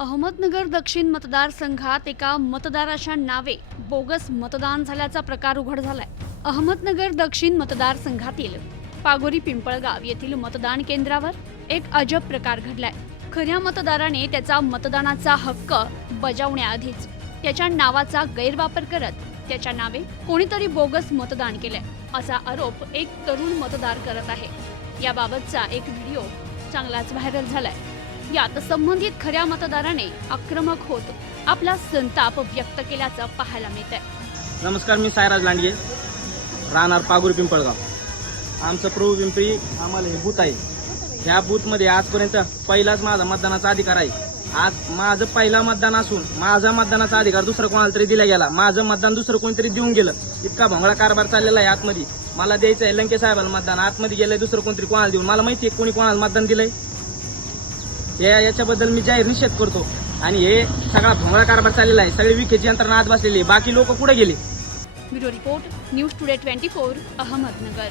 अहमदनगर दक्षिण मतदारसंघात एका मतदाराच्या नावे बोगस मतदान झाल्याचा प्रकार उघड झालाय. अहमदनगर दक्षिण मतदारसंघातील पागोरी पिंपळगाव येथील मतदान केंद्रावर एक अजब प्रकार घडलाय. खऱ्या मतदाराने त्याचा मतदानाचा हक्क बजावण्याआधीच त्याच्या नावाचा गैरवापर करत त्याच्या नावे कोणीतरी बोगस मतदान केलंय असा आरोप एक तरुण मतदार करत आहे. याबाबतचा एक व्हिडिओ चांगलाच व्हायरल झालाय. यात संबंधित खऱ्या मतदाराने आक्रमक होत आपला संताप व्यक्त केल्याचं पाहायला मिळत आहे नमस्कार मी सायराज लांडगे राहणार पागुर पिंपळगाव. आमचं प्रभू पिंपरी आम्हाला हे बूथ आहे. ह्या बूथमध्ये आजपर्यंत पहिलाच माझा मतदानाचा अधिकार आहे. आज माझं पहिला मतदान असून माझा मतदानाचा अधिकार दुसरा कोणाला तरी दिला गेला. माझं मतदान दुसरं कोणतरी देऊन गेलं. इतका भोंगळा कारभार चाललेला आहे आतमध्ये. मला द्यायचं आहे लंके साहेबाला मतदान. आतमध्ये गेलंय दुसरं कोणतरी कोणाला देऊन. मला माहिती आहे कोणी कोणाला मतदान दिलंय. या याच्याबद्दल मी जाहीर निषेध करतो. आणि हे सगळा भोंगळा कारभार चाललेला आहे. सगळी विखेची यंत्रणा आत बसलेली आहे. बाकी लोक कुठे गेले. Bureau report news today twenty four Ahmednagar.